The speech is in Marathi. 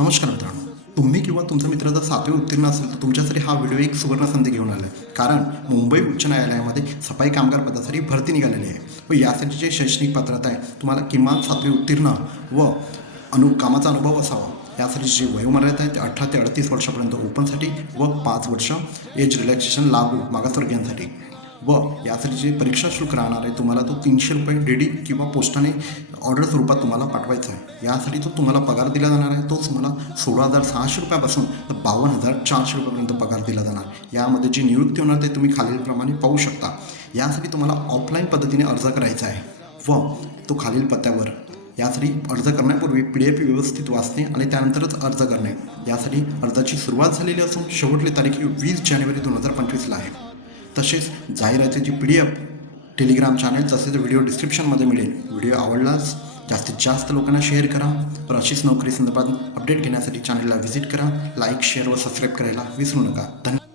नमस्कार मित्रांनो. तुम्ही किंवा तुमचा मित्र जर सातवे उत्तीर्ण असेल तर तुमच्यासाठी हा व्हिडिओ एक सुवर्ण संधी घेऊन आला आहे कारण मुंबई उच्च न्यायालयामध्ये सफाई कामगार पदासाठी भरती निघालेली आहे. व यासाठी जे शैक्षणिक पात्रता आहे तुम्हाला किमान सातवे उत्तीर्ण व अनु कामाचा अनुभव असावा. यासाठी जी वयोमर्यादा आहे ते अठरा ते अडतीस वर्षापर्यंत ओपनसाठी व पाच वर्ष एज रिलॅक्सेशन लागू मागासवर्गीयांसाठी. व यासाठी जे परीक्षा शुल्क राहणार आहे तुम्हाला तो तीनशे रुपये डी डी किंवा पोस्टाने ऑर्डर स्वरूपात तुम्हाला पाठवायचा आहे. यासाठी तो तुम्हाला पगार दिला जाणार आहे. तोच तुम्हाला सोळा हजार सहाशे रुपयापासून तर बावन्न हजार चारशे रुपयापर्यंत पगार दिला जाणार यामध्ये जी नियुक्ती होणार ते तुम्ही खालीलप्रमाणे पाहू शकता. यासाठी तुम्हाला ऑफलाईन पद्धतीने अर्ज करायचा आहे व तो खालील पत्त्यावर. यासाठी अर्ज करण्यापूर्वी पी डी एफ व्यवस्थित वाचणे आणि त्यानंतरच अर्ज करणे. यासाठी अर्जाची सुरुवात झालेली असून शेवटली तारीख ही वीस जानेवारी दोन हजार पंचवीसला तसेच जाहिरातीची P D F Telegram channel तसेच व्हिडिओ डिस्क्रिप्शनमध्ये मिळेल. व्हिडिओ आवडलाच जास्तीत जास्त लोकांना शेअर करा. तर अशीच नोकरी संदर्भात अपडेट घेण्यासाठी चॅनलला व्हिजिट करा. लाईक शेअर व सबस्क्राईब करायला विसरू नका. धन्यवाद.